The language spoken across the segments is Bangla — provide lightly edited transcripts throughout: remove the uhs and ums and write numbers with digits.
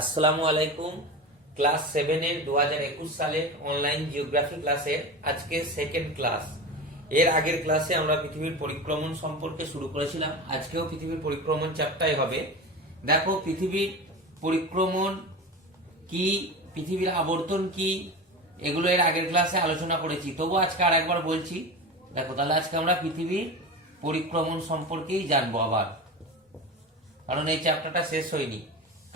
আসসালামু আলাইকুম। ক্লাস 7-এর 2021 সালের অনলাইন জিওগ্রাফি ক্লাসের আজকে সেকেন্ড ক্লাস। এর আগের ক্লাসে আমরা পৃথিবীর পরিক্রমণ সম্পর্কে শুরু করেছিলাম। আজকেও পৃথিবীর পরিক্রমণ চ্যাপ্টারই হবে। দেখো, পৃথিবীর পরিক্রমণ কি, পৃথিবীর আবর্তন কি, এগুলো এর আগের ক্লাসে আলোচনা করেছি, তবু আজকে আর একবার বলছি। দেখো, তাহলে আজকে আমরা পৃথিবীর পরিক্রমণ সম্পর্কেই জানবো আবার, কারণ এই চ্যাপ্টারটা শেষ হয়নি।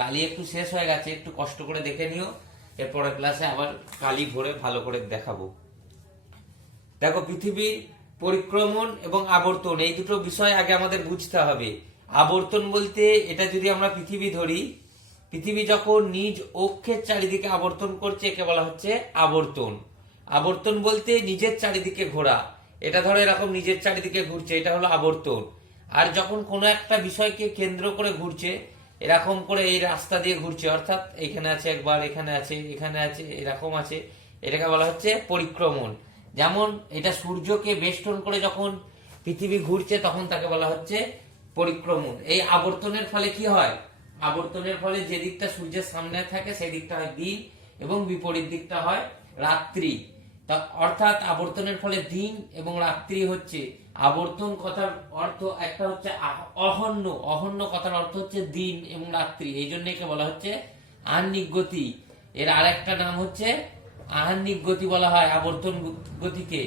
কালি একটু শেষ হয়ে গেছে, একটু কষ্ট করে দেখে নিও, এরপরের ক্লাসে আবার কালি ভরে ভালো করে দেখাবো। দেখো, পৃথিবীর পরিক্রমণ এবং আবর্তন এই দুটো বিষয় আগে আমাদের বুঝতে হবে। আবর্তন বলতে, এটা যদি আমরা পৃথিবী ধরি, পৃথিবী যখন নিজ অক্ষের চারিদিকে আবর্তন করছে একে বলা হচ্ছে আবর্তন। আবর্তন বলতে নিজের চারিদিকে ঘোরা, এটা ধরো এরকম নিজের চারিদিকে ঘুরছে, এটা হলো আবর্তন। আর যখন কোনো একটা বিষয়কে কেন্দ্র করে ঘুরছে, এরকম করে এই রাস্তা দিয়ে ঘুরছে, অর্থাৎ এখানে আছে একবার, এখানে আছে, এখানে আছে, এরকম আছে, এটাকে বলা হচ্ছে পরিক্রমণ। যেমন এটা সূর্যকে বেষ্টন করে যখন পৃথিবী ঘুরছে তখন তাকে বলা হচ্ছে পরিক্রমণ। এই আবর্তনের ফলে কি হয়? আবর্তনের ফলে যে দিকটা সূর্যের সামনে থাকে সেই দিকটা হয় দিন এবং বিপরীত দিকটা হয় রাত্রি। অর্থাৎ আবর্তনের ফলে দিন এবং রাত্রি হচ্ছে। আবর্তন কথার অর্থ একটা হচ্ছে অহন্য, অহন্য কথার অর্থ হচ্ছে দিন এবং রাত্রি, এই জন্য একে বলা হচ্ছে আহ্নিক গতি। এর আরেকটা নাম হচ্ছে আহ্নিক গতি বলা হয় আবর্তন গতিকে।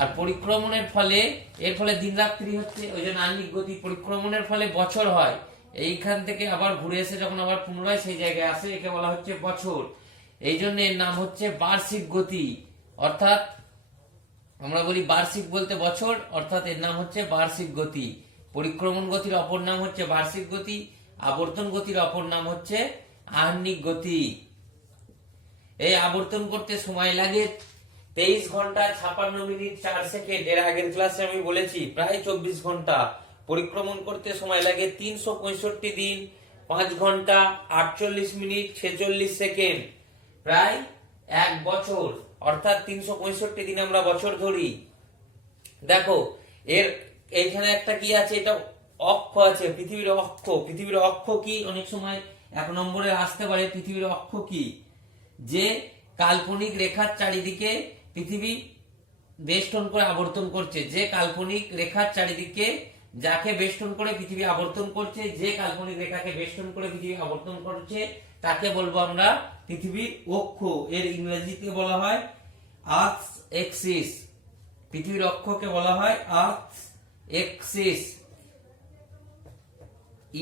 আর পরিক্রমণের ফলে, এর ফলে দিন রাত্রি হচ্ছে, ওই জন্য আহ্নিক গতি। পরিক্রমণের ফলে বছর হয়, এইখান থেকে আবার ঘুরে এসে যখন আবার পুনরায় সেই জায়গায় আসে একে বলা হচ্ছে বছর। এই জন্য এর নাম হচ্ছে বার্ষিক গতি। অর্থাৎ আমরা বলি বার্ষিক বলতে বছর, অর্থাৎ এর নাম হচ্ছে বার্ষিক গতি। পরিক্রমণ গতির অপর নাম হচ্ছে বার্ষিক গতি, আবর্তন গতির অপর নাম হচ্ছে আহ্নিক গতি। এই আবর্তন করতে সময় লাগে 23 ঘন্টা 56 মিনিট 4 সেকেন্ড। এর আগের ক্লাসে আমি বলেছি প্রায় 24 ঘন্টা। পরিক্রমণ করতে সময় লাগে 365 দিন 5 ঘন্টা 48 মিনিট 46 সেকেন্ড, প্রায় 1 বছর। অর্থাৎ 365 দিন আমরা বছর ধরি। দেখো, এর এইখানে একটা কি আছে, এটা অক্ষ আছে, পৃথিবীর অক্ষ। পৃথিবীর অক্ষ কি অনেক সময় 1 নম্বরে আসতে পারে। পৃথিবীর অক্ষ কি? যে কাল্পনিক রেখার চারিদিকে পৃথিবী বেষ্টন করে আবর্তন করছে, যে কাল্পনিক রেখার চারিদিকে যাকে বেষ্টন করে পৃথিবী আবর্তন করছে, যে কাল্পনিক রেখাকে বেষ্টন করে পৃথিবী আবর্তন করছে তাকে বলবো আমরা পৃথিবীর অক্ষ। এর ইংরেজিতে বলা হয় আর্থ এক্সিস। পৃথিবীর অক্ষকে বলা হয় আর্থ এক্সিস,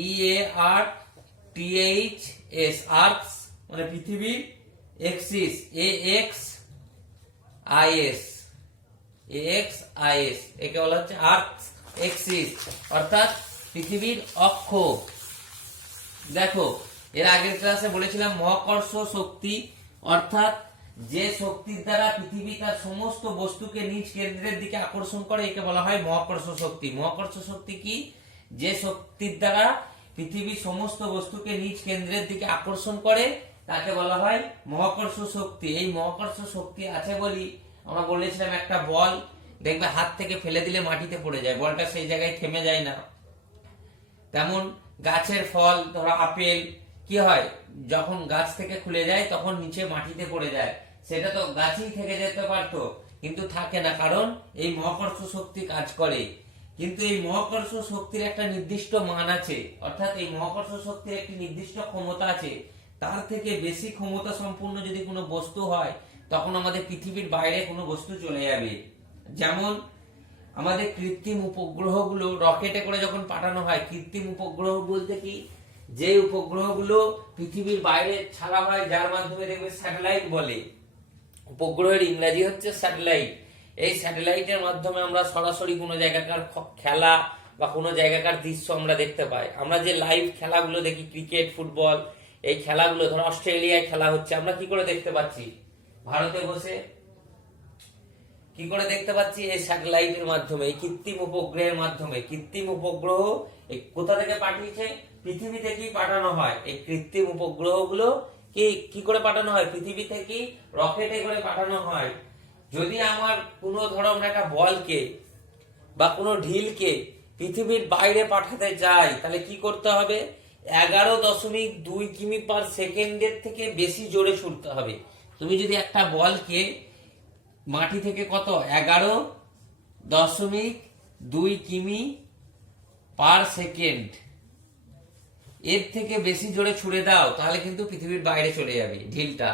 EARTHS, আর্থ মানে পৃথিবীর, এক্সিস AXIS, একে বলা হচ্ছে আর্থ এক্সিস, অর্থাৎ পৃথিবীর অক্ষ। দেখো, এর আগের ক্লাসে বলেছিলাম মহাকর্ষ শক্তি, অর্থাৎ যে শক্তির দ্বারা পৃথিবী তার সমস্ত বস্তুকে নিজ কেন্দ্রের দিকে আকর্ষণ করে একে বলা হয় মহাকর্ষ শক্তি। মহাকর্ষ শক্তি কি? যে শক্তির দ্বারা পৃথিবী সমস্ত বস্তুকে নিজ কেন্দ্রের দিকে আকর্ষণ করে তাকে বলা হয় মহাকর্ষ শক্তি। এই মহাকর্ষ শক্তি আছে বলি আমরা বলেছিলাম একটা বল দেখবে হাত থেকে ফেলে দিলে মাটিতে পড়ে যায়, বলটা সেই জায়গায় থেমে যায় না। তেমন গাছের ফল, ধরো আপেল, কি হয় যখন গাছ থেকে খুলে যায় তখন নিচে মাটিতে পড়ে যায়, সেটা তো গাছেই থেকে যেতে পারতো কিন্তু থাকে না, কারণ এই মহাকর্ষ শক্তি কাজ করে। কিন্তু এই মহাকর্ষ শক্তির একটা নির্দিষ্ট মান আছে, অর্থাৎ এই মহাকর্ষ শক্তির একটি নির্দিষ্ট ক্ষমতা আছে। তার থেকে বেশি ক্ষমতা সম্পূর্ণ যদি কোনো বস্তু হয় তখন আমাদের পৃথিবীর বাইরে কোনো বস্তু চলে যাবে। যেমন আমাদের কৃত্রিম উপগ্রহগুলো রকেটে করে যখন পাঠানো হয়, কৃত্রিম উপগ্রহ বলতে কি, যে উপগ্রহগুলো পৃথিবীর বাইরে ছাড়া হয় যার মাধ্যমে দেখবে স্যাটেলাইট বলে। উপগ্রহের ইংরেজি হচ্ছে স্যাটেলাইট। এই স্যাটেলাইটের মাধ্যমে আমরা সরাসরি কোনো জায়গাকার খেলা বা কোনো জায়গাকার দৃশ্য আমরা দেখতে পাই। আমরা যে লাইভ খেলাগুলো দেখি, ক্রিকেট, ফুটবল, এই খেলাগুলো ধরো অস্ট্রেলিয়ায় খেলা হচ্ছে, আমরা কি করে দেখতে পাচ্ছি? ভারতে বসে কি করে দেখতে পাচ্ছি? এই স্যাটেলাইটের মাধ্যমে, এই কৃত্রিম উপগ্রহের মাধ্যমে। কৃত্রিম উপগ্রহ কোথা থেকে পাঠিয়েছে? পৃথিবী থেকেই পাঠানো হয়। এই কৃত্রিম উপগ্রহগুলো কি করে পাঠানো হয়? পৃথিবী থেকেই রকেটে করে পাঠানো হয়। যদি আমার কোনো, ধরো আমরা একটা বলকে বা কোনো ঢিলকে পৃথিবীর বাইরে পাঠাতে চাই তাহলে কি করতে হবে? 11.2 কিমি পার সেকেন্ডের থেকে বেশি জোরে ছুটতে হবে। তুমি যদি একটা বলকে মাটি থেকে কত 11.2 কিমি পার সেকেন্ড এর থেকে বেশি জোরে ছুড়ে দাও, তাহলে কিন্তু পৃথিবীর বাইরে চলে যাবে ঢিলটা।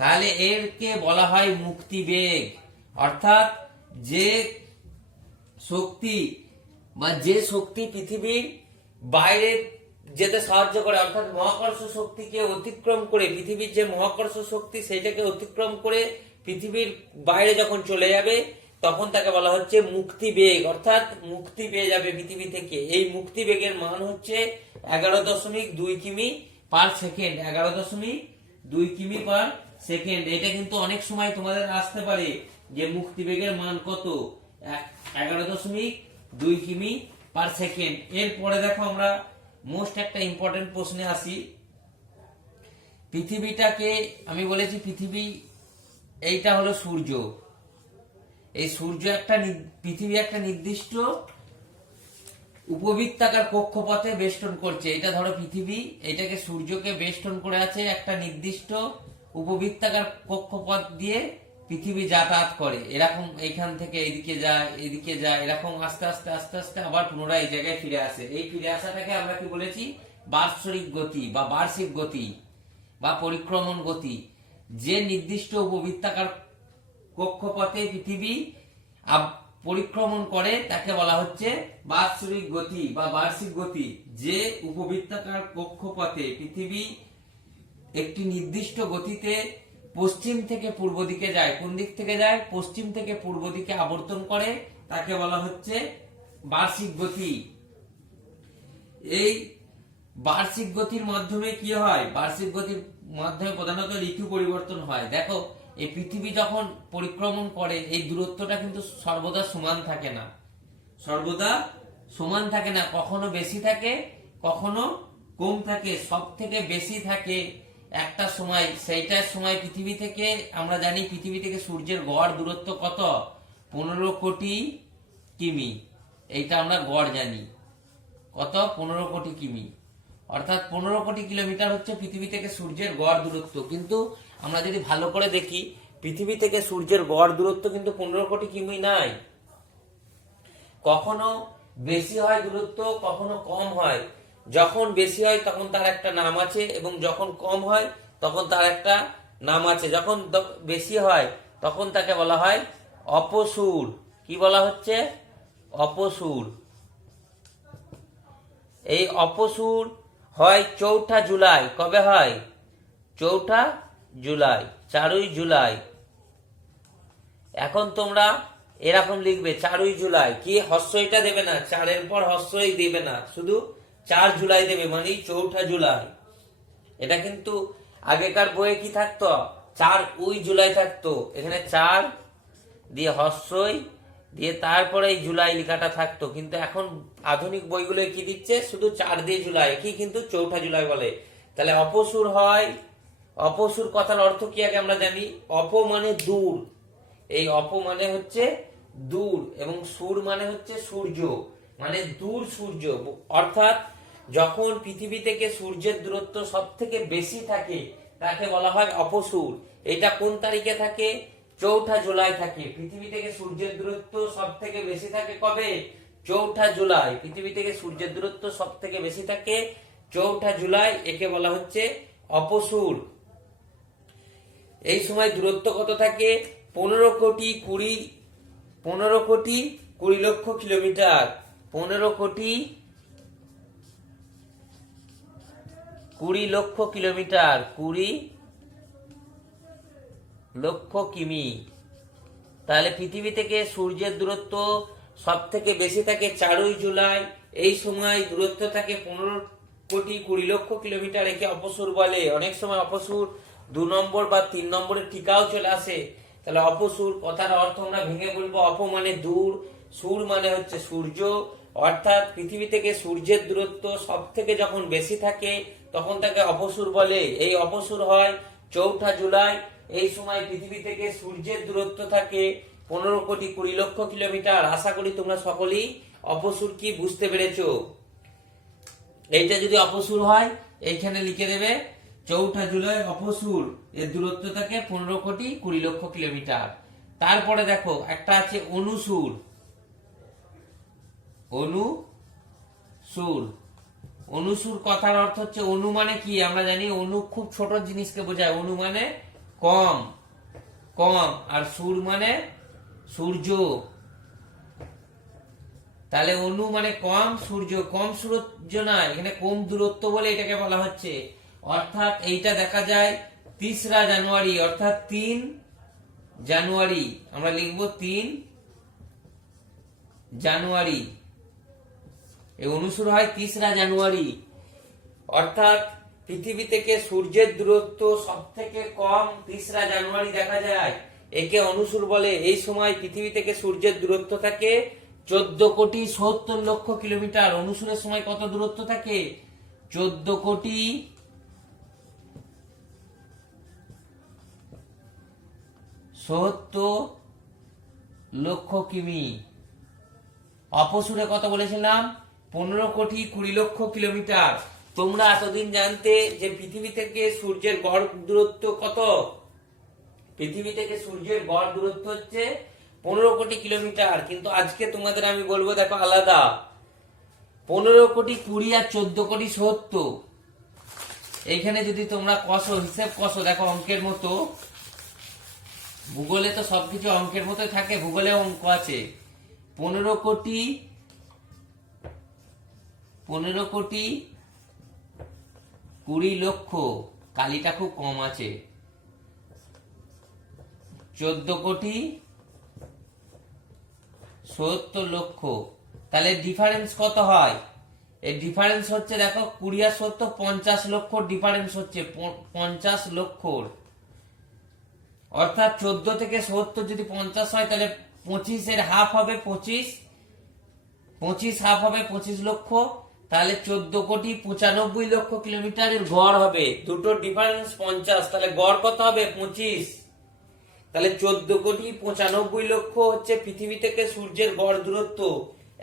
তাহলে এরকে বলা হয় মুক্তিবেগ। অর্থাৎ যে শক্তি পৃথিবীর বাইরে যেতে সাহায্য করে, অর্থাৎ মহাকর্ষ শক্তিকে অতিক্রম করে, পৃথিবীর যে মহাকর্ষ শক্তি সেইটাকে অতিক্রম করে পৃথিবীর বাইরে যখন চলে যাবে তখন তাকে বলা হচ্ছে মুক্তিবেগ। অর্থাৎ মুক্তি পেয়ে যাবে পৃথিবী থেকে। এই মুক্তিবেগের মান হচ্ছে 11.2 কিমি পার সেকেন্ড। 11.2 কিমি পার সেকেন্ড। এটা কিন্তু অনেক সময় তোমাদের আসতে পারে যে মুক্তিবেগের মান কত, 11.2 কিমি পার সেকেন্ড। এরপরে দেখো আমরা মোস্ট একটা ইম্পর্টেন্ট প্রশ্নে আসি। পৃথিবীটাকে আমি বলেছি পৃথিবী, এইটা হলো সূর্য। এই সূর্য পৃথিবী একটা নির্দিষ্ট উপবৃত্তাকার কক্ষপথে বেষ্টন করছে। এটা ধরো পৃথিবী, এটাকে সূর্যকে বেষ্টন করে আছে একটা নির্দিষ্ট উপবৃত্তাকার কক্ষপথ দিয়ে পৃথিবী যাতায়াত করে। এরকম এইখান থেকে এদিকে যায়, এরকম আস্তে আস্তে আস্তে আস্তে আবার পুনরায় এই জায়গায় ফিরে আসে। এই ফিরে আসাটাকে আমরা কি বলেছি, বাৎসরিক গতি বা বার্ষিক গতি বা পরিক্রমণ গতি। যে নির্দিষ্ট উপবৃত্তাকার কক্ষপথে পৃথিবী পরিক্রমণ করে তাকে বলা হচ্ছে বাৎসরিক গতি বা বার্ষিক গতি। যে উপবৃত্তাকার কক্ষপথে পৃথিবী একটি নির্দিষ্ট গতিতে পশ্চিম থেকে পূর্ব দিকে যায়, কোন দিক থেকে যায়, পশ্চিম থেকে পূর্ব দিকে আবর্তন করে, তাকে বলা হচ্ছে বার্ষিক গতি। এই বার্ষিক গতির মাধ্যমে কি হয়, বার্ষিক গতির মাধ্যমে প্রধানত ঋতু পরিবর্তন হয়। দেখো এই পৃথিবী যখন পরিক্রমণ করে এই দূরত্বটা কিন্তু সর্বদা সমান থাকে না, সর্বদা সমান থাকে না, কখনো বেশি থাকে কখনো কম থাকে। সব থেকে বেশি থাকে একটা সময়, সেইটার সময় পৃথিবী থেকে, আমরা জানি পৃথিবী থেকে সূর্যের গড় দূরত্ব কত, 15 কোটি কিমি। এইটা আমরা গড় জানি কত, 15 কোটি কিমি। অর্থাৎ 15 কোটি কিলোমিটার হচ্ছে পৃথিবী থেকে সূর্যের গড় দূরত্ব। কিন্তু আমরা যদি ভালো করে দেখি পৃথিবী থেকে সূর্যের গড় দূরত্ব কিন্তু 15 কোটি কিমি নাই। কখনো বেশি হয় দূরত্ব, কখনো কম হয়। যখন বেশি হয় তখন তার একটা নাম আছে, এবং যখন কম হয় তখন তার একটা নাম আছে। যখন বেশি হয় তখন তাকে বলা হয় অপসূর। কি বলা হচ্ছে, অপসূর। এই অপসূর হয় 4ঠা জুলাই। কবে হয়, 4ঠা জুলাই, 4ই জুলাই। এখন তোমরা এরকম লিখবে 4ই জুলাই, কি হর্ষইটা দেবে না, 4-এর পর হর্ষই দেবে না, শুধু 4 জুলাই দেবে, মানে 4ঠা জুলাই। এটা কিন্তু আগেকার বইয়ে কি থাকতো, 4ই জুলাই থাকতো, এখানে 4 দিয়ে হর্ষই দিয়ে তারপরে এই জুলাই লেখাটা থাকতো। কিন্তু এখন আধুনিক বইগুলো কি দিচ্ছে, শুধু 4 দিয়ে জুলাই, কি কিন্তু 4ঠা জুলাই বলে। তাহলে অপসূর হয়, অপসূর কথার অর্থ কি আগে আমরা জানি। অপ মানে দূর, এই অপ মানে হচ্ছে দূর, এবং সূর মানে হচ্ছে সূর্য, মানে দূর সূর্য। অর্থাৎ যখন পৃথিবী থেকে সূর্যের দূরত্ব সব থেকে বেশি থাকে তাকে বলা হয় অপসূর। এটা কোন তারিখে থাকে, 4ঠা জুলাই থাকে। পৃথিবী থেকে সূর্যের দূরত্ব সব থেকে বেশি থাকে কবে, 4ঠা জুলাই। পৃথিবী থেকে সূর্যের দূরত্ব সব থেকে বেশি থাকে 4ঠা জুলাই। একে বলা হচ্ছে অপসূর। এই সময় দূরত্ব কত থাকে, 15 কোটি 20 লক্ষ কিলোমিটার। 15 কোটি 20 লক্ষ কিলোমিটার, 20 লক্ষ কিমি। তাহলে পৃথিবী থেকে সূর্যের দূরত্ব সব থেকে বেশি থাকে 4ই জুলাই। এই সময় দূরত্ব থাকে 15 কোটি 20 লক্ষ কিলোমিটার। একে অপসূর বলে। অনেক সময় অপসূর 2 নম্বর বা 3 নম্বরের টিকাও চলে আসে। তাহলে অপসূর কথার অর্থ আমরা ভেঙে বলবো, অপ মানে দূর, সূর মানে হচ্ছে সূর্য। অর্থাৎ পৃথিবী থেকে সূর্যের দূরত্ব সব থেকে যখন বেশি থাকে তখন তাকে অপসূর বলে। এই অপসূর হয় 4ঠা জুলাই। এই সময় পৃথিবী থেকে সূর্যের দূরত্ব থাকে 15 কোটি 20 লক্ষ কিলোমিটার। আশা করি তোমরা সকলেই অপসূর কি বুঝতে পেরেছো। এইটা যদি অপসূর হয় এইখানে লিখে দেবে 4 জুলাই অপসূর এর দূরত্ব থাকে 15,20,00,000 কিলোমিটার। তারপরে দেখো একটা আছে অনুসূর। অনুসূর অনুসূর কথার অর্থ হচ্ছে, অনু মানে কি আমরা জানি, অনু খুব ছোট জিনিসকে বোঝায়। অনু মানে কম, কম, আর সুর মানে সূর্য। তাহলে অনু মানে কম সূর্য, কম সূর্য না, এখানে কম দূরত্ব বলে এটাকে বলা হচ্ছে। অর্থাৎ এইটা দেখা যায় 3রা জানুয়ারি, অর্থাৎ 3 জানুয়ারি আমরা লিখবো 3 জানুয়ারি। এই অনুসূর হয় 3রা জানুয়ারি। অর্থাৎ পৃথিবী থেকে সূর্যের দূরত্ব সব থেকে কম 3রা জানুয়ারি দেখা যায়, একে অনুসূর বলে। এই সময় পৃথিবী থেকে সূর্যের দূরত্ব থাকে 14,70,00,000 কিলোমিটার। অনুসূরের সময় কত দূরত্ব থাকে? 14,70,00,000 কিমি। অপসূরে কত বলেছিলাম? 15,20,00,000 কিলোমিটার। তোমরা এতদিন জানতে যে পৃথিবী থেকে সূর্যের গড় দূরত্ব কত? পৃথিবী থেকে সূর্যের গড় দূরত্ব হচ্ছে 15 কোটি কিলোমিটার, কিন্তু আজকে তোমাদের আমি বলবো দেখো আলাদা। 15,20,00,000 আর 14,70,00,000। এইখানে যদি তোমরা কষো, হিসেব কষো, দেখো অঙ্কের মতো। ভূগোলে তো সবকিছু অঙ্কের মতো থাকে, ভূগোলে অঙ্ক আছে। 15,20,00,000, কালিটা খুব কম আছে। 14,70,00,000, তাহলে ডিফারেন্স কত হয়? এই ডিফারেন্স হচ্ছে দেখো 20 আর 70, 50 লক্ষ ডিফারেন্স হচ্ছে, 50 লক্ষর। অর্থাৎ 14 থেকে 70 যদি 50 হয় তাহলে 25 এর হাফ হবে 25 হাফ হবে 25 লক্ষ। তাহলে 14,95,00,000 কিলোমিটারের গড় হবে। দুটোর ডিফারেন্স 50, তাহলে গড় কত হবে? 25। তাহলে 14,95,00,000 হচ্ছে পৃথিবী থেকে সূর্যের গড় দূরত্ব।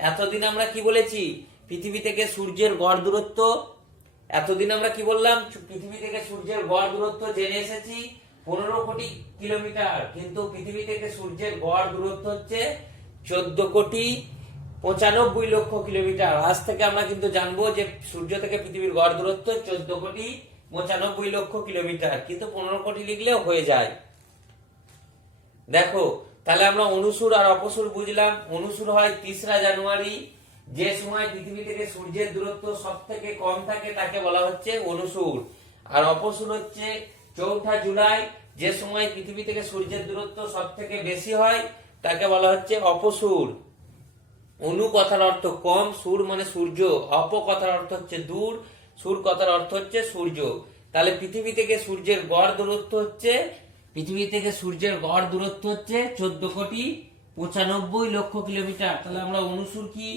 এতদিন আমরা কি বলেছি? পৃথিবী থেকে সূর্যের গড় দূরত্ব, এতদিন আমরা কি বললাম? পৃথিবী থেকে সূর্যের গড় দূরত্ব জেনে এসেছি 15 কোটি কিলোমিটার, কিন্তু পৃথিবী থেকে সূর্যের গড় দূরত্ব হচ্ছে 14,95,00,000 কিলোমিটার। আজ থেকে আমরা কিন্তু জানবো যে সূর্য থেকে পৃথিবীর গড় দূরত্ব 14,95,00,000 কিলোমিটার, কিন্তু 15 কোটি লিখলেও হয়ে যায়। দেখো তাহলে আমরা অনুসূর আর অপসূর বুঝলাম। অনুসূর হয় 3রা জানুয়ারি, যে সময় পৃথিবী থেকে সূর্যের দূরত্ব সব থেকে কম থাকে তাকে বলা হচ্ছে অনুসূর। আর অপসূর হচ্ছে 4 জুলাই, যে সময় পৃথিবী থেকে সূর্যের দূরত্ব সব থেকে বেশি হয় তাকে বলা হচ্ছে অপসূর। অনু কথার অর্থ কম, সুর মানে সূর্য, অপ কথার অর্থ হচ্ছে দূর, সুর কথার অর্থ হচ্ছে সূর্য। তাহলে পৃথিবী থেকে সূর্যের গড় দূরত্ব হচ্ছে 14,95,00,000 কিলোমিটার। তাহলে আমরা অনুসূর কি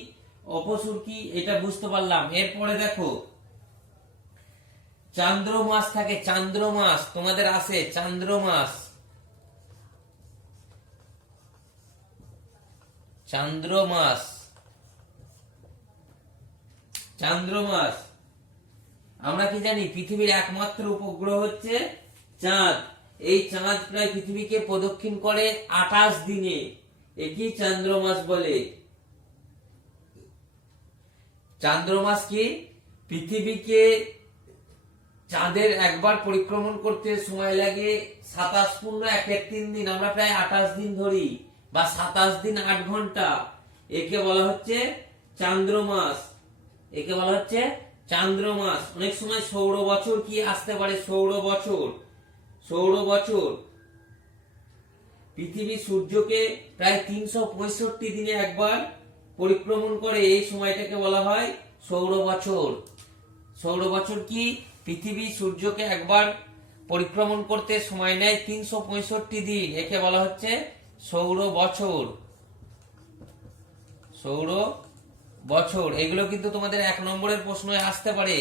অপসূর কি এটা বুঝতে পারলাম। এরপরে দেখো চান্দ্রমাস থাকে। চান্দ্রমাস তোমাদের আসে, চান্দ্রমাস। চান্দ্রমাস, চান্দ্রমাস আমরা কি জানি? পৃথিবীর একমাত্র উপগ্রহ হচ্ছে চাঁদ। এই চাঁদ প্রায় পৃথিবীকে প্রদক্ষিণ করে 28 দিনে, একে চান্দ্রমাস বলে। চান্দ্রমাস কি? পৃথিবীকে চাঁদের একবার পরিক্রমণ করতে সময় লাগে 27 পূর্ণ 1-3 দিন, আমরা প্রায় 28 দিন ধরি, বা 27 দিন 8 ঘন্টা। একে বলা হচ্ছে চান্দ্রমাস, একে বলা হচ্ছে চান্দ্রমাস। অনেক সময় সৌর বছর কি আসতে পারে? সৌর বছর, সৌর বছর পৃথিবী সূর্যকে প্রায় 365 দিনে একবার পরিক্রমণ করে, এই সময়টাকে বলা হয় সৌর বছর। সৌর বছর কি? পৃথিবী সূর্যকে একবার পরিক্রমণ করতে সময় নেয় 365 দিন, একে বলা হচ্ছে সৌর বছর। সৌর বছর এগুলো কিন্তু তোমাদের 1 নম্বরের প্রশ্নে আসতে পারে,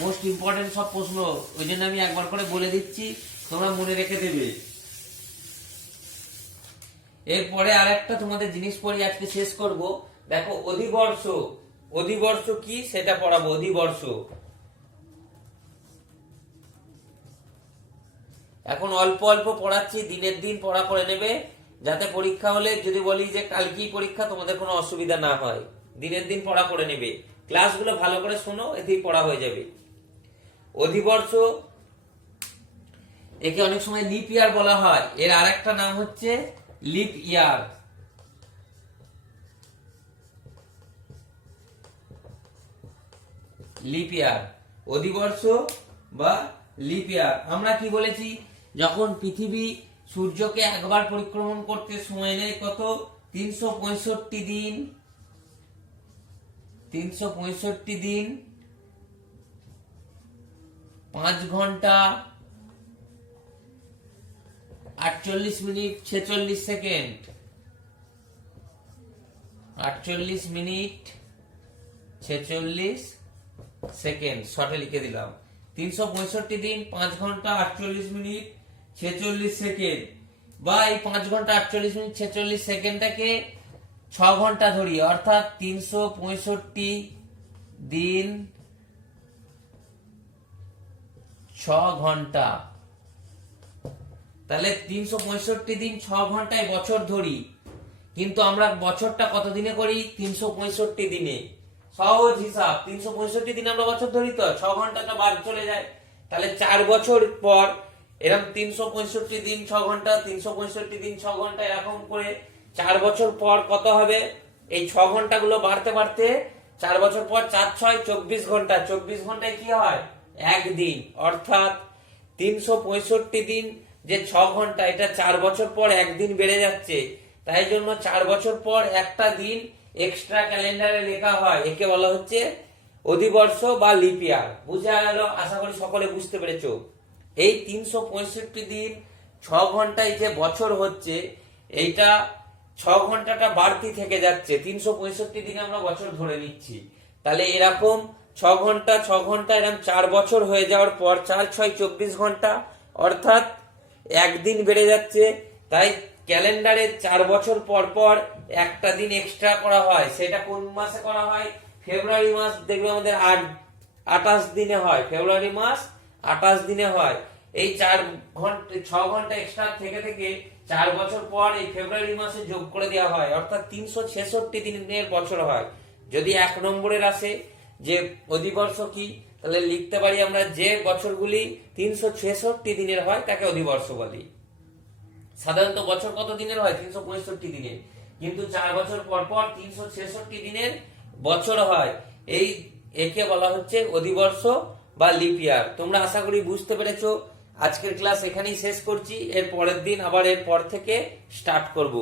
মোস্ট ইম্পর্টেন্ট সব প্রশ্ন, ওই জন্য আমি একবার করে বলে দিচ্ছি, তোমরা মনে রেখে দেবে। এরপরে আরেকটা তোমাদের জিনিস পড়ে আজকে শেষ করব। দেখো অধিবর্ষ, অধিবর্ষ কি সেটা পড়াবো। অধিবর্ষ এখন অল্প অল্প পড়াচ্ছি, দিনের দিন পড়া করে নেবে, যাতে পরীক্ষা হলে যদি বলি যে কালকেই পরীক্ষা তোমাদের কোনো অসুবিধা না হয়। দিনের দিন পড়া করে নেবে, ক্লাসগুলো ভালো করে শোনো, এতেই পড়া হয়ে যাবে। অধিবর্ষ একে অনেক সময় লিপ ইয়ার বলা হয়, এর আরেকটা নাম হচ্ছে লিপ ইয়ার। লিপ ইয়ার, অধিবর্ষ বা লিপ ইয়ার। আমরা কি বলেছি, যখন পৃথিবী সূর্যকে একবার পরিক্রমণ করতে সময় নেয় কত, 365 দিন। 365 দিন 5 ঘন্টা 48 মিনিট 46 সেকেন্ড। 48 মিনিট 46 সেকেন্ড শর্টে লিখে দিলাম। 365 দিন 5 ঘন্টা 48 মিনিট 46 সেকেন্ড, বা এই 5 ঘন্টা 48 মিনিট 46 সেকেন্ডটাকে 6 ঘন্টা ধরি, অর্থাৎ 365 দিন 6 ঘন্টা। তাহলে 365 দিন 6 ঘন্টায় বছর ধরি, কিন্তু আমরা বছরটা কত দিনে করি, 365 দিনে। সহজ হিসাব, 365 দিন আমরা বছর ধরি, তো 6 ঘন্টাটা বাদ চলে যায়। তাহলে 4 বছর পর এরকম 365 দিন 6 ঘন্টা, 365 দিন 6 ঘন্টা, এরকম করে 4 বছর পর কত হবে, এই 6 ঘন্টাগুলো বাড়তে বাড়তে 4 বছর পর 4 6 24 ঘন্টা। 24 ঘন্টায় কি হয়, একদিন। অর্থাৎ 365 দিন যে 6 ঘন্টা, এটা 4 বছর পর একদিন বেড়ে যাচ্ছে। তাই জন্য 4 বছর পর একটা দিন এক্সট্রা ক্যালেন্ডারে লেখা হয়, একে বলা হচ্ছে অধিবর্ষ বা লিপ ইয়ার। বুঝা গেল? আশা করি সকলে বুঝতে পেরেছো। এই 365 দিন 6 ঘন্টায় যে বছর হচ্ছে, এইটা 6 ঘন্টাটা বাড়তি থেকে যাচ্ছে। 365 দিনে আমরা বছর ধরে নিচ্ছি। তাহলে এরকম 6 ঘন্টা 6 ঘন্টা এরকম 4 বছর হয়ে যাওয়ার পর 4 6 24 ঘন্টা, অর্থাৎ একদিন বেড়ে যাচ্ছে। তাই ক্যালেন্ডারে 4 বছর পর পর একটা দিন এক্সট্রা করা হয়। সেটা কোন মাসে করা হয়, ফেব্রুয়ারি মাস দেখবে আমাদের 28 দিনে হয়। ফেব্রুয়ারি মাস 28 দিনে হয়। এই 4 ঘন্টা 6 ঘন্টা এক্সট্রা থেকে থেকে 4 বছর পর এই ফেব্রুয়ারি মাসে যোগ করে দেওয়া হয়, অর্থাৎ 366 দিনের বছর হয়। যদি 1 নম্বরের আসে যে অধিবর্ষ কি, তাহলে লিখতে পারি আমরা যে বছরগুলি 366 দিনের হয় তাকে অধিবর্ষ বলি। সাধারণত বছর কত দিনের হয়, 365 দিনের, কিন্তু 4 বছর পর পর 366 দিনের বছর হয়। এই একে বলা হচ্ছে অধিবর্ষ বা লিপ ইয়ার। তোমরা আশা করি বুঝতে পেরেছো। আজকের ক্লাস এখানেই শেষ করছি, এর পরের দিন আবার এর পর থেকে স্টার্ট করব।